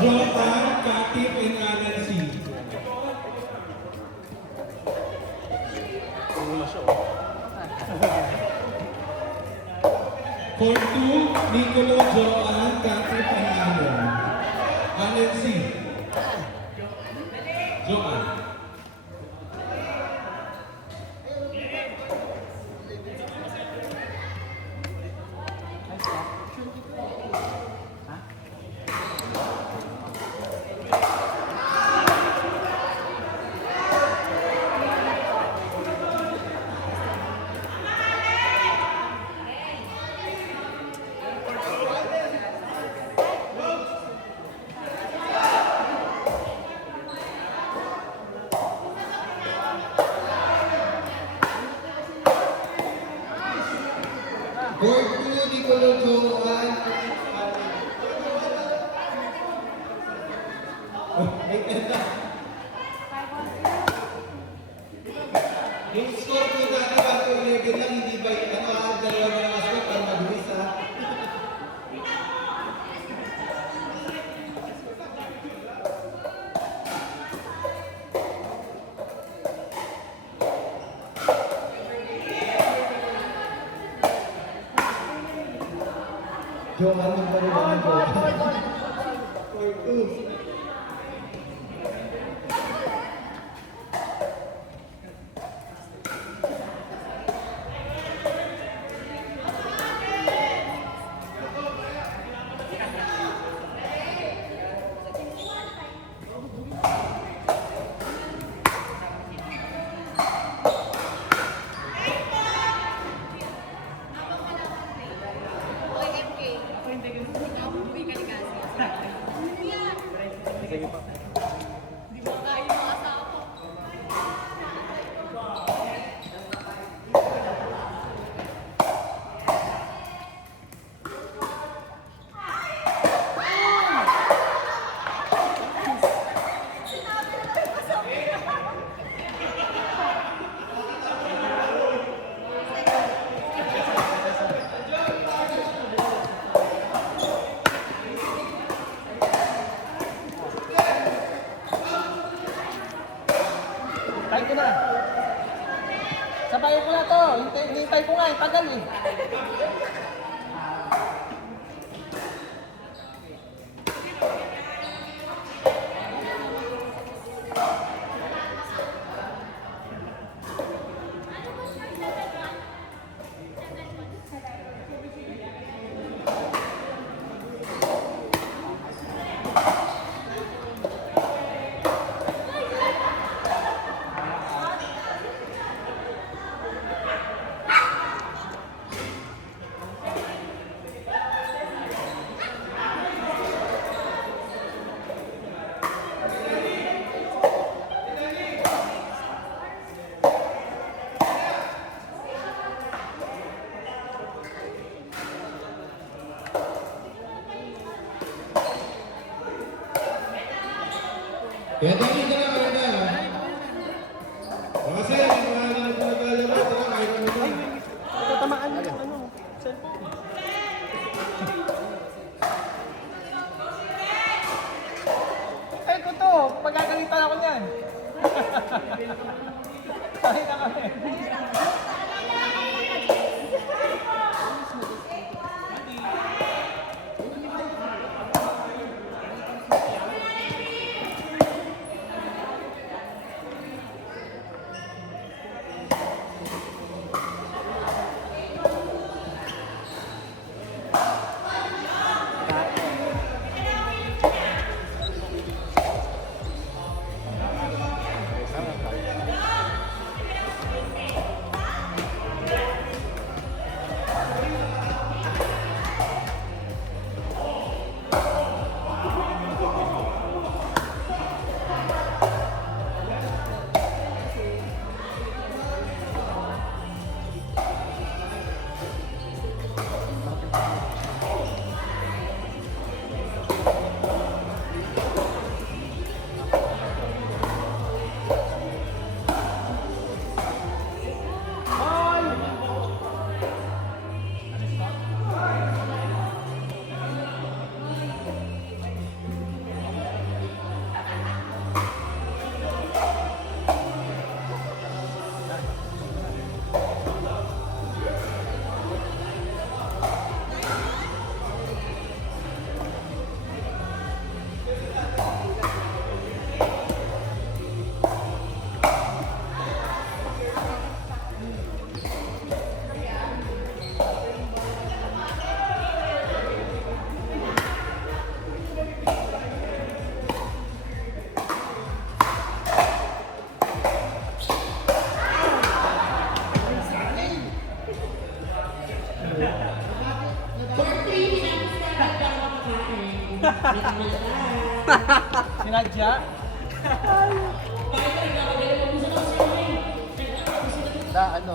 Jotan, Katip, and Alan C. For 2, Nicolo, Joan, Katip, and Alan. Alan C. Joan. Board 2, Nicolo, Joan. Yung score ko dati 1-11 lang, hindi ba yung dalawa na lang score para mabilis ha? Joan, yung baliwan ko. Board 2. Tayo ko na. Sabayan ko na to. Hintay ko nga. Tagal eh. Kaya dali ka na, kaya na. Kasi, mga naglalabas, kaya na naman. Tatamaan yung ano. Cellphone. Ay ko to. Pagkagalitan ako niyan. Tayo na kami. Sinadya? Na ano?